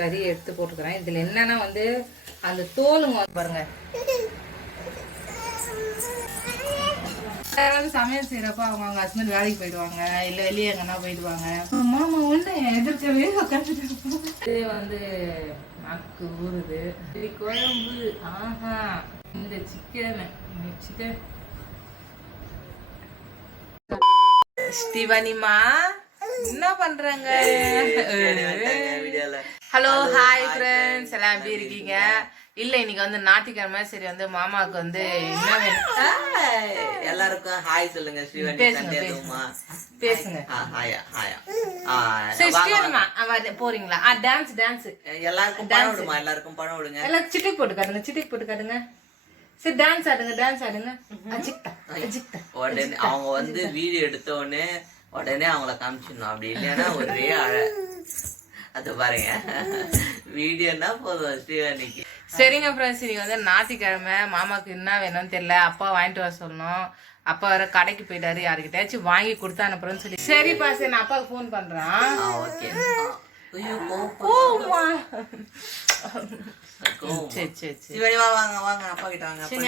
கறி எடுத்து போட்டுக்கிறேன். இதில் என்னன்னா வந்து அந்த தோலுங்க பாருங்க. சமையல் செய்யறப்ப அவங்க ஹஸ்பண்ட் வேலைக்கு போயிடுவாங்க, இல்ல வெளியே எங்கன்னா போயிடுவாங்க. மாமா ஒண்ணு எதிர்க்கவே உட்காந்துட்டு வந்து நாக்கு ஊறுது. குழம்பு ஆஹா இந்த சிக்கன் ஸ்ரீவானிமா என்ன பண்றாங்க? ஹலோ ஹாய் ஃப்ரெண்ட்ஸ், எல்லாம் எப்படி இருக்கீங்க? இல்ல இன்னைக்கு வந்து ஞாயிற்றுக்கிழமை, சரி வந்து மாமாவுக்கு வந்து என்ன வேணும் எல்லாருக்கும் ஹாய் சொல்லுங்க. ஸ்ரீவானி பேசுங்க. சரி ஸ்ரீவானிமா போறீங்களா? டான்ஸ் டான்ஸ் எல்லாருக்கும் பணம் விடுமா? எல்லாருக்கும் பணம் விடுங்க. எல்லாம் சிட்டிக் போட்டு காட்டுங்க, சிட்டிக் போட்டு காட்டுங்க. சரி டான்ஸ் ஆடுங்க, டான்ஸ் ஆடுங்க. உடனே அவங்க வந்து வீடியோ எடுத்த உடனே உடனே அவங்கள காமிச்சிடணும். அப்படி இல்லைன்னா ஒரே அது பாருங்க, வீடியோனா போதும் ஸ்ரீவானிக்கு. சரிங்க ஃப்ரெண்ட்ஸ், இன்னைக்கு வந்து ஞாயிற்றுக்கிழமை, மாமாவுக்கு என்ன வேணும்னு தெரியல, அப்பா வாங்கிட்டு வர சொல்லணும். அப்பா வேற கடைக்கு போயிட்டாரு, யாருக்கிட்டாச்சும் வாங்கி கொடுத்தா அனுப்புறேன்னு சொல்லி. சரிப்பா சரி, நான் அப்பாவுக்கு ஃபோன் பண்றேன்.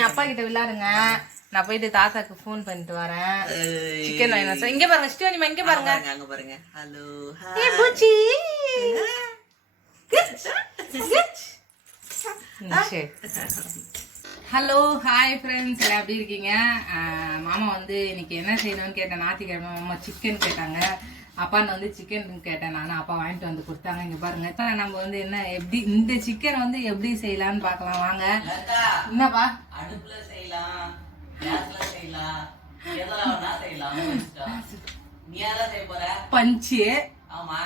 அப்பா கிட்ட விளையாடுங்க, நான் போயிட்டு தாத்தாக்கு ஃபோன் பண்ணிட்டு வரேன். சிக்கன் வாங்கினா இங்க பாருங்க ஸ்ரீவானிமா, இங்க பாருங்க, அங்க பாருங்க. ஹலோ ஹலோ ஹாய் ஃப்ரெண்ட்ஸ், எல்லாம் எப்படி இருக்கீங்க? மாமா வந்து இன்னைக்கு என்ன செய்யணும்னு கேட்டேன். ஞாயிற்றுக்கிழமை மாமா சிக்கன் கேட்டாங்க. அப்பான்னு வந்து சிக்கன் கேட்டேன் நான். அப்பா வாங்கிட்டு வந்து கொடுத்தாங்க. இங்க பாருங்க, நம்ம வந்து என்ன எப்படி இந்த சிக்கன் வந்து எப்படி செய்யலாம்னு பார்க்கலாம் வாங்க. என்னப்பா? அடுப்புல செய்யலாம், கேஸ்ல செய்யலாம், எதெல்லாம் செய்யலாம். நீ எதை செய்ய போற? பஞ்சு. ஆமா.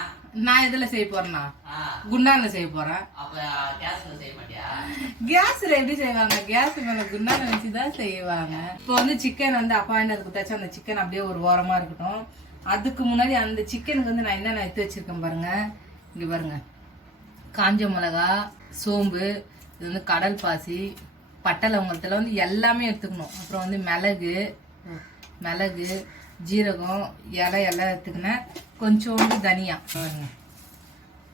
நான் எதுல செய்ய போறேன்னா குண்டான்ல செய்ய போறேன். அப்ப கேஸ்ல செய்ய மாட்டியா? கேஸ்ல எப்படி செய்வாங்க? கேஸ் மேல குண்டான வச்சுதான் செய்வாங்க. இப்போ வந்து சிக்கன் வந்து அப்பா வாங்கிட்டு கொடுத்தாச்சு. அந்த சிக்கன் அப்படியே ஒரு ஓரமா இருக்கட்டும். அதுக்கு முன்னாடி அந்த சிக்கனுக்கு வந்து நான் என்னென்ன எடுத்து வச்சிருக்கேன் பாருங்க. இங்க பாருங்க, காஞ்ச மிளகா, சோம்பு, இது வந்து கடல் பாசி, பட்டை லவங்கத்துல வந்து எல்லாமே எடுத்துக்கணும். அப்புறம் வந்து மிளகு, ஜீரகம், இலை எல்லாம் எடுத்துக்கினேன். கொஞ்சோண்டு தனியா,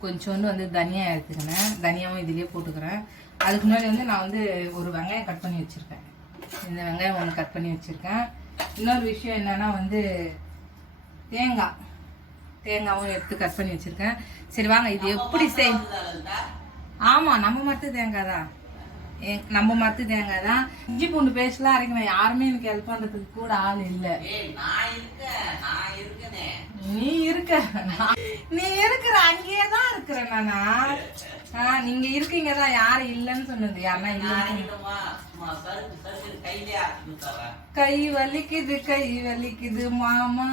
கொஞ்சோண்டு வந்து தனியா எடுத்துக்கினேன். தனியாவும் இதுலயே போட்டுக்கிறேன். அதுக்கு முன்னாடி வந்து நான் வந்து ஒரு வெங்காயம் கட் பண்ணி வச்சிருக்கேன். இந்த வெங்காயம் ஒன்று கட் பண்ணி வச்சிருக்கேன். இன்னொரு விஷயம் என்னன்னா வந்து தேங்காவும் எடுத்து கட் பண்ணி வச்சிருக்கேன். சரி வாங்க, இது எப்படி செய். ஆமா, நம்ம மரத்து தேங்காய் தான், நம்ம மரத்து தேங்காய் தான். இஞ்சி பூண்டு பேஸ்ட்லாம் அரைக்கணும். யாருமே எனக்கு ஹெல்ப் பண்றதுக்கு கூட ஆள் இல்ல. நீ இருக்கிற அங்கேயே தான் இருக்கிறேன் நானா. நீங்க இருக்கீங்க தான், யாரும் இல்லன்னு சொன்னது. யாருன்னா இல்ல. கை வலிக்குது மாமா.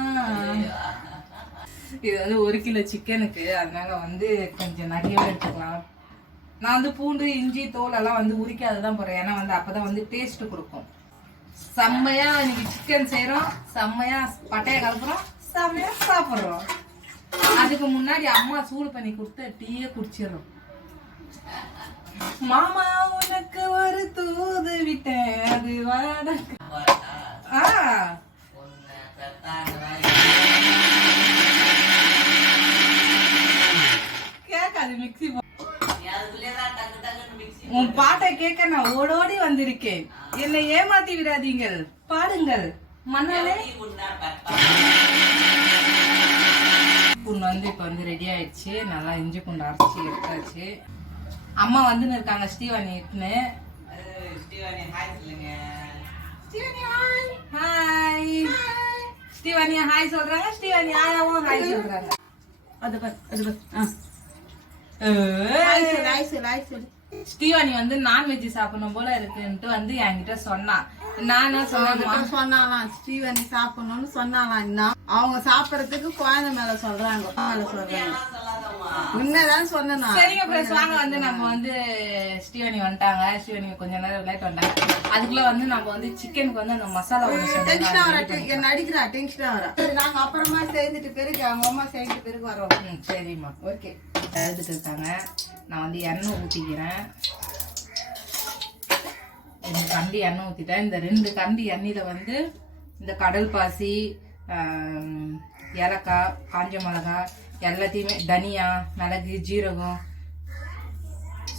இது வந்து 1 கிலோ சிக்கனுக்கு, அதனால வந்து கொஞ்சம் நிறைய எடுத்துக்கலாம். நான் வந்து பூண்டு, இஞ்சி, தோல் எல்லாம் வந்து உரிக்காததான் போறேன். ஏன்னா வந்து அப்பதான் வந்து டேஸ்ட் கொடுக்கும். செம்மையா இன்னைக்கு சிக்கன் செய்யறோம், செம்மையா பட்டைய கலப்புறோம், செம்மையா சாப்பிடுறோம். அதுக்கு முன்னாடி அம்மா சூடு பண்ணி கொடுத்து டீயே குடிச்சிடறோம். மாமா உனக்கு ஒரு தூது விட்டேன், அது வாட. கேட்காது மிக்சி. உன் பாட்டை கேட்க நான் ஓடோடி வந்திருக்கேன். என்னை ஏமாத்தி விடாதீங்கள், பாடுங்கள். மண்ணாலே பூண்டு வந்து இப்ப வந்து ரெடி ஆயிடுச்சு. நல்லா இஞ்சி பூண்டு அரைச்சி எடுத்தாச்சு. அம்மா வந்து இருக்காங்க ஸ்ரீவானி. ஸ்ரீவானியா ஹாய் சொல்றாங்க. ஸ்ரீவானி ஆயாவும் ஹாய் சொல்றாங்க. ஸ்ரீவானி வந்து நான்வெஜ் சாப்பிடணும் போல இருக்குன்ட்டு வந்து என்கிட்ட சொன்னா. நானும் சொன்னாலாம் ஸ்ரீவானி சாப்பிடணும்னு சொன்னாலாம். அவங்க சாப்பிடறதுக்கு குழந்தை மேல சொல்றாங்க. முன்னதான் சொன்னேன். சரிங்க ஃப்ரெண்ட்ஸ், வாங்க வந்து நம்ம வந்து ஸ்ரீவானி வந்துட்டாங்க. ஸ்ரீவானி கொஞ்ச நேரம் விளையாட்டு வந்தாங்க. அதுக்குள்ள வந்து நம்ம வந்து சிக்கனுக்கு வந்து அந்த மசாலா நடிக்கிறா டென்ஷனா வர. நாங்க அப்புறமா செய்துட்டு பிறகு அவங்க அம்மா செய்துட்டு பிறகு வரோம். சரிம்மா, ஓகே. எழுதிட்டு இருக்காங்க. நான் வந்து எண்ணெய் ஊற்றிக்கிறேன். 2 கண்டி எண்ணெய் ஊற்றிட்டேன். இந்த 2 கண்டி எண்ணெயில் வந்து இந்த கடல் பாசி, ஏலக்காய், காஞ்ச மிளகாய் எல்லாத்தையுமே, தனியா, மிளகு, ஜீரகம்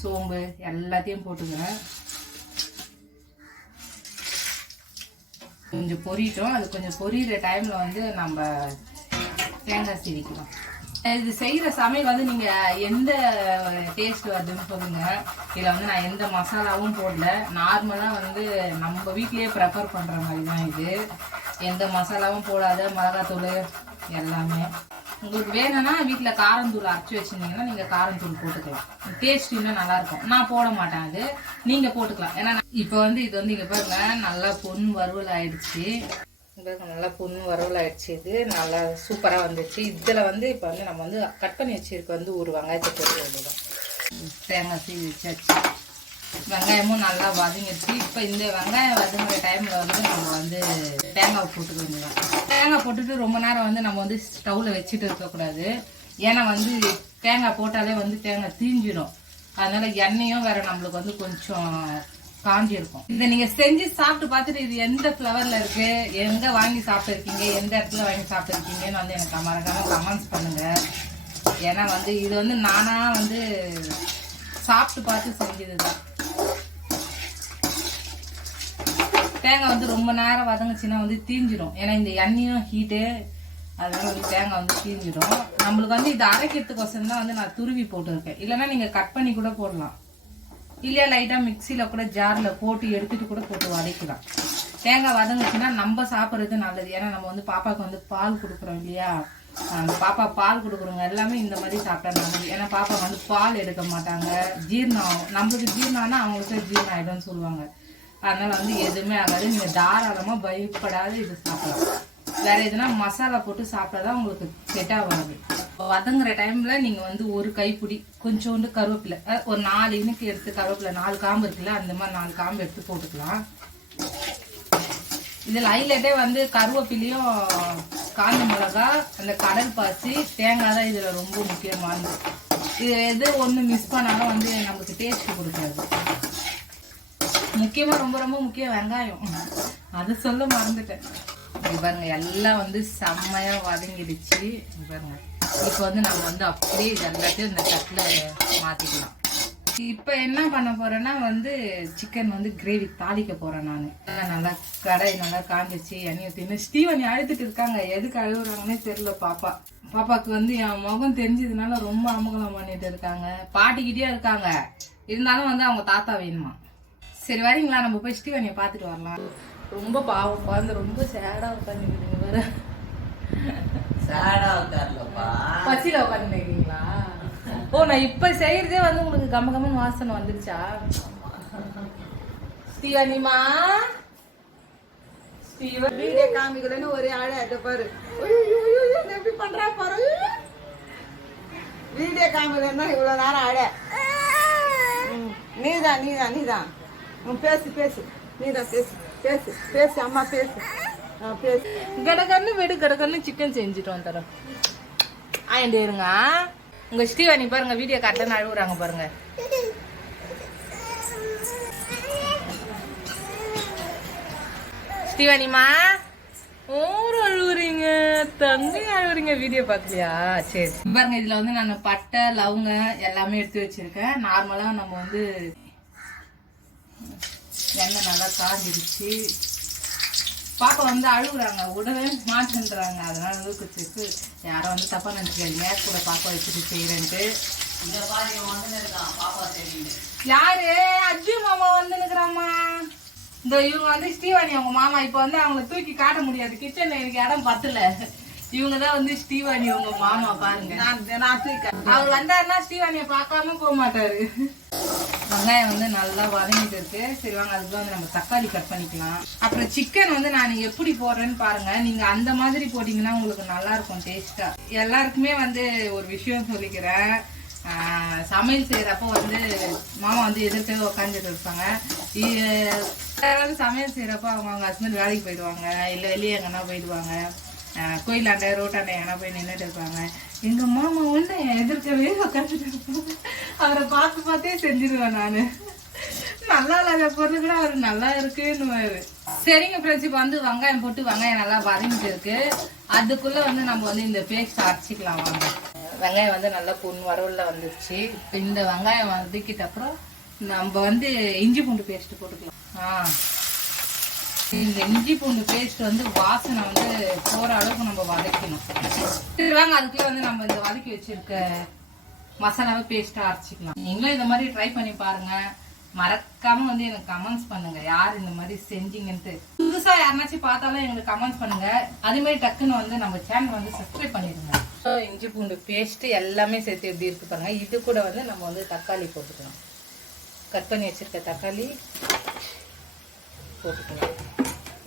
சோம்பு எல்லாத்தையும் போட்டுக்கிறேன். கொஞ்சம் பொரியட்டும். அது கொஞ்சம் பொரியிற டைம்ல வந்து நம்ம தேங்காய் சீவிக்கலாம். இது செய்யற சமையல் வந்து நீங்க எந்த டேஸ்ட் வருதுன்னு சொல்லுங்க. இதுல வந்து நான் எந்த மசாலாவும் போடல. நார்மலா வந்து நம்ம வீட்லயே ப்ரிஃபர் பண்ற மாதிரி தான் இது. எந்த மசாலாவும் போடாத மிளகாத்தூள் எல்லாமே. உங்களுக்கு வேணும்னா வீட்டுல காரந்தூள் அரைச்சி வச்சிருந்தீங்கன்னா நீங்க காரந்தூள் போட்டுக்கலாம். டேஸ்ட் இன்னும் நல்லா இருக்கும். நான் போட மாட்டேன், அது நீங்க போட்டுக்கலாம். ஏன்னா இப்போ வந்து இது வந்து இங்க பாருங்க நல்லா பொன் வறுவல் ஆயிடுச்சு. நல்லா பொண்ணு வரவல் ஆயிடுச்சு. இது நல்லா சூப்பரா வந்துச்சு. இதுல வந்து இப்ப வந்து நம்ம வந்து கட் பண்ணி வச்சிருக்க வந்து ஒரு வெங்காயத்தை போட்டு வேண்டியதான். தேங்காய் சீவி வச்சாச்சு. வெங்காயமும் நல்லா வதங்கிடுச்சு. இப்ப இந்த வெங்காயம் வதங்குற டைம்ல வந்து நம்ம வந்து தேங்காய் போட்டுக்க வேண்டியதான். தேங்காய் போட்டுட்டு ரொம்ப நேரம் வந்து நம்ம வந்து ஸ்டவ்ல வச்சுட்டு இருக்கக்கூடாது. ஏன்னா வந்து தேங்காய் போட்டாலே வந்து தேங்காய் தீஞ்சிடும். அதனால எண்ணெயும் வேற நம்மளுக்கு வந்து கொஞ்சம் காஞ்சி இருக்கும். இதை நீங்க செஞ்சு சாப்பிட்டு பார்த்துட்டு இது எந்த ஃப்ளவர்ல இருக்கு, எங்க வாங்கி சாப்பிட்டு இருக்கீங்க, எந்த இடத்துல வாங்கி சாப்பிட்டு இருக்கீங்கன்னு வந்து எனக்கு மறக்காம கமெண்ட்ஸ் பண்ணுங்க. ஏன்னா வந்து இது வந்து நானா வந்து சாப்பிட்டு பார்த்து செஞ்சதுதான். தேங்காய் வந்து ரொம்ப நேரம் வதங்குச்சுன்னா வந்து தீஞ்சிடும். ஏன்னா இந்த எண்ணெயும் ஹீட்டு, அதனால வந்து தேங்காய் வந்து தீஞ்சிடும். நம்மளுக்கு வந்து இது அரைக்கிறதுக்கோசரம் தான் வந்து நான் துருவி போட்டுருக்கேன். இல்லைன்னா நீங்க கட் பண்ணி கூட போடலாம். இல்லையா லைட்டா மிக்சியில கூட ஜார்ல போட்டு எடுத்துட்டு கூட போட்டு வதக்கலாம். தேங்காய் வதங்குச்சுன்னா நம்ம சாப்பிட்றது நல்லது. ஏன்னா நம்ம வந்து பாப்பாவுக்கு வந்து பால் கொடுக்குறோம் இல்லையா, பாப்பா பால் கொடுக்குறவங்க எல்லாமே இந்த மாதிரி சாப்பிட்டா நல்லது. ஏன்னா பாப்பா வந்து பால் எடுக்க மாட்டாங்க, ஜீரணம் ஆகும். நம்மளுக்கு ஜீரணம்னா அவங்களுக்கு ஜீரணம் ஆயிடும்னு சொல்லுவாங்க. அதனால வந்து எதுவுமே ஆகாது. நீங்க தாராளமா பயப்படாது இது சாப்பிடலாம். வேற எதுனா மசாலா போட்டு சாப்பிட்டாதான் உங்களுக்கு செட் ஆகாது. வதங்குற டைம்ல நீங்க வந்து ஒரு கைப்பிடி கொஞ்சோண்டு கருவேப்பிலை, ஒரு 4 இனுக்கு எடுத்து கருவேப்பிலை, 4 காம்பு இருக்குல்ல, அந்த மாதிரி 4 காம்பு எடுத்து போட்டுக்கலாம். இதுல ஹைலைட்டே வந்து கருவேப்பிலையும் காஞ்ச மிளகா, அந்த கடல் பாசி, தேங்காய் தான் இதுல ரொம்ப முக்கியமானது. இது எது ஒண்ணு மிஸ் பண்ணாலும் வந்து நமக்கு டேஸ்ட் கொடுக்காது. முக்கியமா ரொம்ப ரொம்ப முக்கியம் வெங்காயம், அது சொல்ல மறந்துட்டேன். பாருங்க எல்லாம் வந்து செம்மையா வதங்கிடுச்சு. பாருங்க இப்ப வந்து நம்ம வந்து அப்படியே இது எல்லாத்தையும் இந்த தட்டுல மாத்திக்கலாம். இப்ப என்ன பண்ண போறேன்னா வந்து சிக்கன் வந்து கிரேவி தாளிக்க போறேன். நான் நல்லா கடாய் நல்லா காஞ்சிச்சு, எண்ணெய் ஊற்றின்னு ஸ்டீவனி அழுத்துட்டு இருக்காங்க. எதுக்கு அழுகுறாங்கன்னே தெரியல. பாப்பாக்கு வந்து என் முகம் தெரிஞ்சதுனால ரொம்ப அமகலம் பண்ணிட்டு இருக்காங்க. பாட்டிக்கிட்டே இருக்காங்க, இருந்தாலும் வந்து அவங்க தாத்தா வேணுமா. சரி வரீங்களா, நம்ம போய் ஸ்டீவனியை பார்த்துட்டு வரலாம். ரொம்ப பாவம் குழந்தை, ரொம்ப சேடா உட்காந்துருக்கீங்க. வேற சேடா உட்கார்லப்பா, பசியில உட்காந்துருக்கீங்களா? ஓ, நான் இப்ப செய்யறதே வந்து உங்களுக்கு கம்ம கம்மன் வாசனை வந்துருச்சா? ஸ்டீவனிமா, ஸ்டீவன் வீடியோ காமிக்கலன்னு ஒரே ஆளே அதை பாரு, எப்படி பண்றா பாரு. வீடியோ காமிக்கலன்னா இவ்வளவு நேரம் ஆளே. நீதான் பேசு நீதான் பேசு அம்மா பேசு. கடகன்னு வெடு கடகன்னு சிக்கன் செஞ்சுட்டோம் தரோம். ஆயிண்டே இருங்க. உங்க ஸ்டீவனி பாருங்க வீடியோ காட்டன்னு அழுகுறாங்க பாருங்க. ஸ்டீவனிமா ஓர் அழுகுறீங்க, தங்கை அழுகுறீங்க, வீடியோ பார்க்கலையா? சரி பாருங்க, இதுல வந்து நான் பட்டை லவங்க எல்லாமே எடுத்து வச்சிருக்கேன். நார்மலா நம்ம வந்து எண்ணெய் நல்லா காஞ்சிடுச்சு. பாப்பா வந்து அழுகுறாங்க, உடனே மாட்டேன்றாங்க. அதனால ஊக்குச்சு. யாரும் வந்து தப்பா நினைச்சுக்காதீங்க, கூட பாப்பா வச்சுட்டு செய்யறேன்ட்டு. யாரு அஜு மாமா வந்து நிக்கிறாமா? இந்த இவங்க வந்து ஸ்டீவானி அவங்க மாமா. இப்ப வந்து அவங்களை தூக்கி காட்ட முடியாது, கிச்சன்ல எனக்கு இடம் பத்தல. இவங்கதான் வந்து ஸ்டீவானி உங்க மாமா. பாருங்க, அவர் வந்தாருன்னா ஸ்டீவானிய பார்க்காம போக மாட்டாரு. வெங்காயம் வந்து நல்லா வதங்கிட்டு இருக்கு. சரி வாங்க, அதுக்கு வந்து நம்ம தக்காளி கட் பண்ணிக்கலாம். அப்புறம் சிக்கன் வந்து நான் எப்படி போடுறேன்னு பாருங்க. நீங்க அந்த மாதிரி போட்டீங்கன்னா உங்களுக்கு நல்லா இருக்கும் டேஸ்டா. எல்லாருக்குமே வந்து ஒரு விஷயம் சொல்லிக்கிறேன், சமையல் செய்யறப்போ வந்து மாமா வந்து எதிர்க்கவே உட்காந்துட்டு இருப்பாங்க. யாராவது சமையல் செய்யறப்போ அவங்க ஹஸ்பண்ட் வேலைக்கு போயிடுவாங்க, இல்லை வெளியே எங்கன்னா போயிடுவாங்க, கோயிலாண்ட ரோட்டாண்ட எங்கன்னா போய் நின்றுட்டு இருப்பாங்க. எங்க மாமா வந்து எதிர்க்கவே உட்காந்துட்டு இருப்பாங்க. அவரை பார்த்தே செஞ்சிருவேன் நானு. நல்லா இல்லாத பொருள் கூட அவரு நல்லா இருக்குன்னு. சரிங்க ஃப்ரெண்ட்ஸ், இப்போ வந்து வெங்காயம் போட்டு வெங்காயம் நல்லா வதங்கிட்டு இருக்கு. அதுக்குள்ள வந்து நம்ம வந்து இந்த பேஸ்ட் அரைச்சிக்கலாம். வாங்க, வெங்காயம் வந்து நல்லா பொன் வரவுல வந்துருச்சு. இப்போ இந்த வெங்காயம் வதக்கிட்ட அப்புறம் நம்ம வந்து இஞ்சி பூண்டு பேஸ்ட் போட்டுக்கலாம். இந்த இஞ்சி பூண்டு பேஸ்ட் வந்து வாசனை வந்து போற அளவுக்கு நம்ம வதக்கணும். வாங்க அதுக்குள்ள வந்து நம்ம இந்த வதக்கி வச்சிருக்க மசாலாவை பேஸ்டா அரைச்சிக்கலாம். நீங்களும் இந்த மாதிரி ட்ரை பண்ணி பாருங்க. மறக்காம வந்து எனக்கு கமெண்ட்ஸ் பண்ணுங்க யார் இந்த மாதிரி செஞ்சீங்கன்ட்டு. புதுசா யாருனாச்சும் பார்த்தாலும் எங்களுக்கு கமெண்ட்ஸ் பண்ணுங்க. அதே மாதிரி டக்குன்னு வந்து நம்ம சேனல் வந்து சப்ஸ்கிரைப் பண்ணிடுங்க. இஞ்சி பூண்டு பேஸ்ட் எல்லாமே சேர்த்து எப்படி இருக்கு பாருங்க. இது கூட வந்து நம்ம வந்து தக்காளி போட்டுக்கலாம். கட் பண்ணி வச்சிருக்க தக்காளி போட்டுக்கலாம்.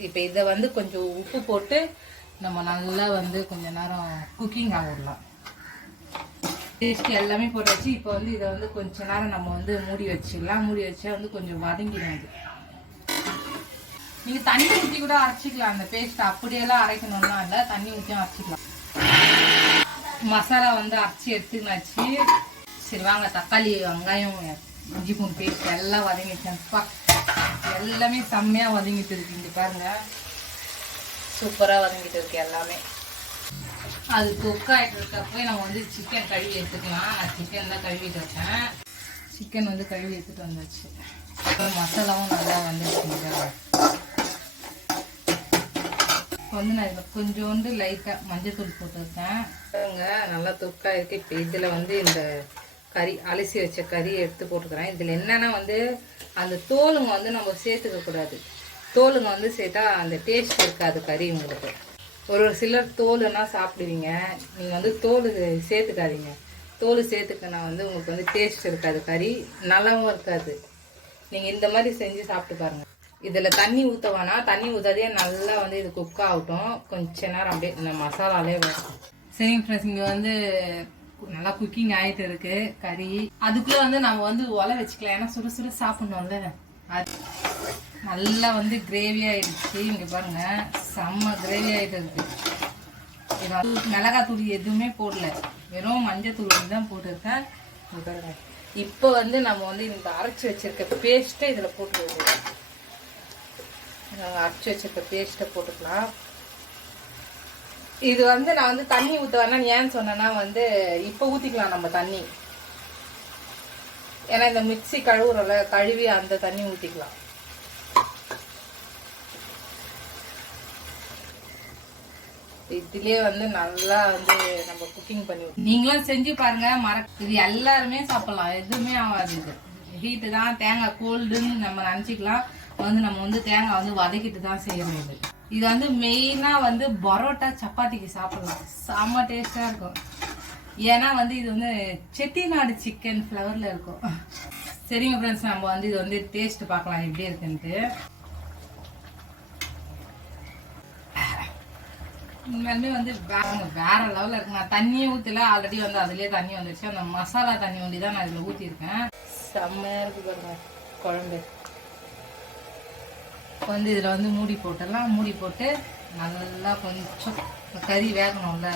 இப்போ இதை வந்து கொஞ்சம் உப்பு போட்டு நம்ம நல்லா வந்து கொஞ்ச நேரம் குக்கிங் ஆகிடலாம். டேஸ்ட் எல்லாமே போட்டாச்சு. இப்போ வந்து இதை வந்து கொஞ்ச நேரம் நம்ம வந்து மூடி வச்சிடலாம். மூடி வச்சா வந்து கொஞ்சம் வதங்கிடும். அது நீங்கள் தண்ணி ஊற்றி கூட அரைச்சிக்கலாம். அந்த பேஸ்ட் அப்படியெல்லாம் அரைக்கணும்னா இல்லை, தண்ணி ஊற்றியும் அரைச்சிக்கலாம். மசாலா வந்து அரைச்சி எடுத்துக்கினாச்சு. சரி வாங்க தக்காளி வெங்காயம் இஞ்சி பூண்டு பேஸ்ட் எல்லாம் வதங்கிச்சேன்ப்பா. எல்லாமே செம்மையாக வதங்கிட்டு இருக்கு. இங்கே பாருங்க சூப்பராக வதங்கிட்டு இருக்கு எல்லாமே. அது தொக்காயிட்டு இருக்கப்போ நம்ம வந்து சிக்கன் கழுவி எடுத்துக்கலாம். நான் சிக்கன் தான் கழுவிட்டு வச்சேன். சிக்கன் வந்து கழுவி எடுத்துட்டு வந்தாச்சு. மசாலாவும் நல்லா வந்துருச்சுங்க. இப்போ வந்து நான் இதில் கொஞ்சோண்டு லைட்டாக மஞ்சத்தூள் போட்டுருக்கேன். நல்லா தொக்காயிருக்கு. இப்போ இதில் வந்து இந்த கறி அலசி வச்ச கறியை எடுத்து போட்டுக்கிறேன். இதில் என்னென்னா வந்து அந்த தோலுங்க வந்து நம்ம சேர்த்துக்க கூடாது. தோலுங்க வந்து சேர்த்தா அந்த டேஸ்ட் இருக்காது கறி உங்களுக்கு. ஒரு சிலர் தோலுன்னா சாப்பிடுவீங்க. நீங்கள் வந்து தோல் சேர்த்துக்காதீங்க. தோல் சேர்த்துக்கனா வந்து உங்களுக்கு வந்து டேஸ்ட் இருக்காது, கறி நல்லாவும் இருக்காது. நீங்கள் இந்த மாதிரி செஞ்சு சாப்பிட்டு பாருங்கள். இதில் தண்ணி ஊற்ற வேணாம். தண்ணி ஊற்றாதே நல்லா வந்து இது குக் ஆகட்டும். கொஞ்ச நேரம் அப்படியே இந்த மசாலாலே வரும். சரிங்க ஃப்ரெண்ட்ஸ், இங்கே வந்து நல்லா குக்கிங் ஆகிட்டு இருக்கு கறி. அதுக்குள்ளே வந்து நம்ம வந்து ஒலை வச்சுக்கலாம். ஏன்னா சுட சுட சாப்பிட்ணும்ல. அது நல்லா வந்து கிரேவி ஆயிடுச்சு. இங்கே பாருங்க செம்ம கிரேவி ஆகிட்டு இருக்கு. மிளகாய் தூள் எதுவுமே போடல, வெறும் மஞ்சள் தூள் தான் போட்டிருக்கேன். பாருங்க இப்போ வந்து நம்ம வந்து இந்த அரைச்சி வச்சிருக்க பேஸ்ட்டை இதில் போட்டுருவோம். அரைச்சி வச்சிருக்க பேஸ்ட்டை போட்டுக்கலாம். இது வந்து நான் வந்து தண்ணி ஊற்ற வேணாம் ஏன்னு சொன்னேன்னா வந்து இப்போ ஊற்றிக்கலாம் நம்ம தண்ணி. ஏன்னா இந்த மிக்ஸி கழுவுறல கழுவி அந்த தண்ணி ஊற்றிக்கலாம். இதுலயே வந்து நல்லா வந்து நம்ம குக்கிங் பண்ணி நீங்களும் செஞ்சு பாருங்க. இது எல்லாருமே சாப்பிடலாம், எதுவுமே ஆகாது. இது ஹீட்டு தான், தேங்காய் கோல்டுன்னு நம்ம நினச்சிக்கலாம். வந்து நம்ம வந்து தேங்காய் வந்து வதக்கிட்டு தான் செய்யணும். இது வந்து மெயினா வந்து பரோட்டா சப்பாத்திக்கு சாப்பிடலாம், செம்ம டேஸ்டா இருக்கும். ஏன்னா வந்து இது வந்து செட்டிநாடு சிக்கன் ஃப்ளவர்ல இருக்கும். சரிங்க ஃப்ரெண்ட்ஸ், நம்ம வந்து இது வந்து டேஸ்ட் பார்க்கலாம் எப்படி இருக்குன்ட்டு. உண்மையுமே வந்து வேற லெவலில் இருக்கு. நான் தண்ணியே ஊற்றல, ஆல்ரெடி வந்து அதுலேயே தண்ணி வந்துருச்சு. அந்த மசாலா தண்ணி ஒண்டி தான் நான் இதில் ஊற்றிருக்கேன். செம்மையாக இருக்கு பாருங்க குழம்பு. வந்து இதில் வந்து மூடி போட்டுடலாம். மூடி போட்டு நல்லா கொஞ்சம் கறி வேகணும்ல,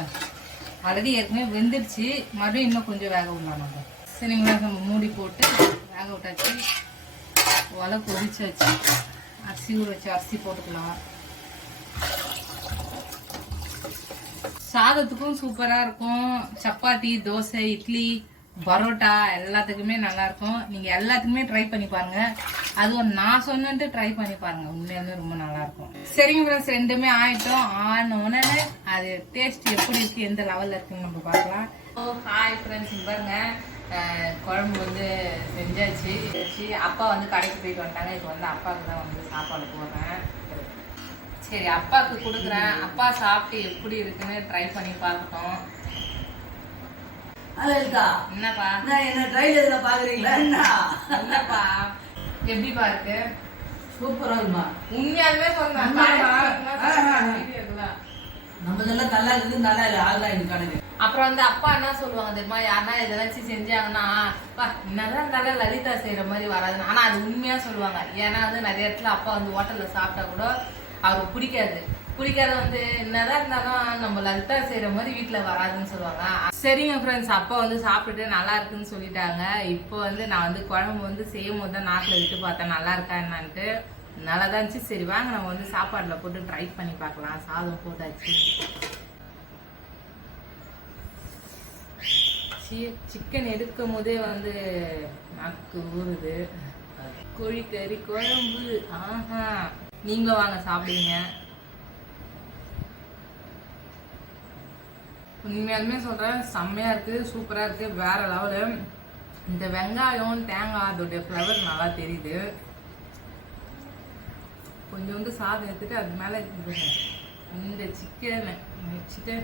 ஆல்ரெடி ஏற்கனவே வெந்துடுச்சு, மறுபடியும் இன்னும் கொஞ்சம் வேக விடலாம் நம்ம. சரிங்களா, நம்ம மூடி போட்டு வேக விட்டாச்சு. ஒலை கொதிச்சு வச்சு அரிசி ஊற வச்சு அரிசி போட்டுக்கலாம். சாதத்துக்கும் சூப்பராக இருக்கும். சப்பாத்தி, தோசை, இட்லி, பரோட்டா எல்லாத்துக்குமே நல்லா இருக்கும். நீங்கள் எல்லாத்துக்குமே ட்ரை பண்ணி பாருங்க. அதுவும் நான் சொன்னது ட்ரை பண்ணி பாருங்க, உண்மையாலுமே ரொம்ப நல்லா இருக்கும். சரிங்க ஃப்ரெண்ட்ஸ், ரெண்டுமே ஆயிட்டோம். ஆனோடனே அது டேஸ்ட் எப்படி இருக்கு, எந்த லெவலில் இருக்குன்னு நம்ம பார்க்கலாம். ஹாய் ஃப்ரெண்ட்ஸ், பாருங்க குழம்பு வந்து செஞ்சாச்சு. அப்பா வந்து கடைக்கு போயிட்டு வந்துட்டாங்க. இப்போ வந்து அப்பாவுக்கு தான் வந்து சாப்பாடு போடுறேன். சரி அப்பாவுக்கு கொடுக்குறேன். அப்பா சாப்பிட்டு எப்படி இருக்குன்னு ட்ரை பண்ணி பார்க்கட்டும். என்னப்பா என்ன ட்ரைல இதுல பாக்குறீங்களா? என்னப்பா எப்படிப்பா இருக்கு? சூப்பரா இருக்குமா? உண்மையாலுமே சொன்னேன். நம்மதெல்லாம் நல்லா இருக்குது, நல்லா இல்லை ஆகலாம் இந்த கணக்கு. அப்புறம் வந்து அப்பா என்ன சொல்லுவாங்க தெரியுமா, யாருன்னா எதாச்சும் செஞ்சாங்கன்னா என்னதான் இருந்தாலும் லலிதா செய்யற மாதிரி வராதுன்னு. ஆனா அது உண்மையா சொல்லுவாங்க. ஏன்னா வந்து நிறைய இடத்துல அப்பா வந்து ஹோட்டல்ல சாப்பிட்டா கூட அவருக்கு பிடிக்காத வந்து என்னதான் இருந்தாலும் நம்ம லலிதா செய்யற மாதிரி வீட்டுல வராதுன்னு சொல்லுவாங்க. சரிங்க ஃப்ரெண்ட்ஸ், அப்பா வந்து சாப்பிட்டுட்டு நல்லா இருக்குன்னு சொல்லிட்டாங்க. இப்போ வந்து நான் வந்து குழம்பு வந்து செய்யும் போது தான் நாட்டில் விட்டு பார்த்தேன் நல்லா இருக்கா என்னான்ட்டு. நல்லா தான் இருந்துச்சு. சரி வாங்க நம்ம வந்து சாப்பாடுல போட்டு ட்ரை பண்ணி பார்க்கலாம். சாதம் போட்டாச்சு. ஆயிடுச்சு. சிக்கன் எடுக்கும் போதே வந்து நாக்கு ஊறுது. கோழிக்கறி குழம்பு, ஆஹா, நீங்களும் வாங்க சாப்பிடுங்க. உண்மையாலுமே சொல்கிறேன், செம்மையாக இருக்குது, சூப்பராக இருக்குது, வேறு லெவலு. இந்த வெங்காயம் தேங்காய் அதோடைய ஃப்ளவர் நல்லா தெரியுது. கொஞ்சோண்டு சாதம் எடுத்துட்டு அது மேலே இந்த சிக்கனை வச்சுட்டு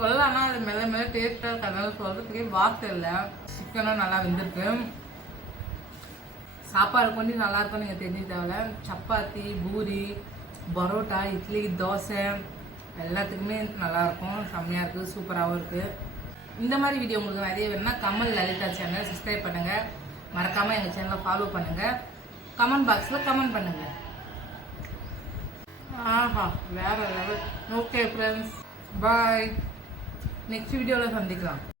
சொல்லலாம்னா அது மெல்ல மெல்ல டேஸ்ட்டாக இருக்கிறதுனால சொல்கிறதுக்கே வார்த்தை இல்லை. சிக்கனும் நல்லா வெந்திருக்கு. சாப்பாடு கொஞ்சம் நல்லா இருக்கும், நீங்கள் தெரிஞ்சு தேவையில்ல. சப்பாத்தி, பூரி, பரோட்டா, இட்லி, தோசை எல்லாத்துக்குமே நல்லாயிருக்கும், செம்மையாக இருக்குது, சூப்பராகவும் இருக்குது. இந்த மாதிரி வீடியோ உங்களுக்கு நிறைய வேணும்னா கமல் லலிதா சேனல் சப்ஸ்கிரைப் பண்ணுங்கள். மறக்காமல் எங்கள் சேனலை ஃபாலோ பண்ணுங்கள். கமெண்ட் பாக்ஸில் கமெண்ட் பண்ணுங்கள். ஆஹா, வேறு லெவல். ஓகே ஃப்ரெண்ட்ஸ், பாய். நெக்ஸ்ட் வீடியோவில் சந்திக்கலாம்.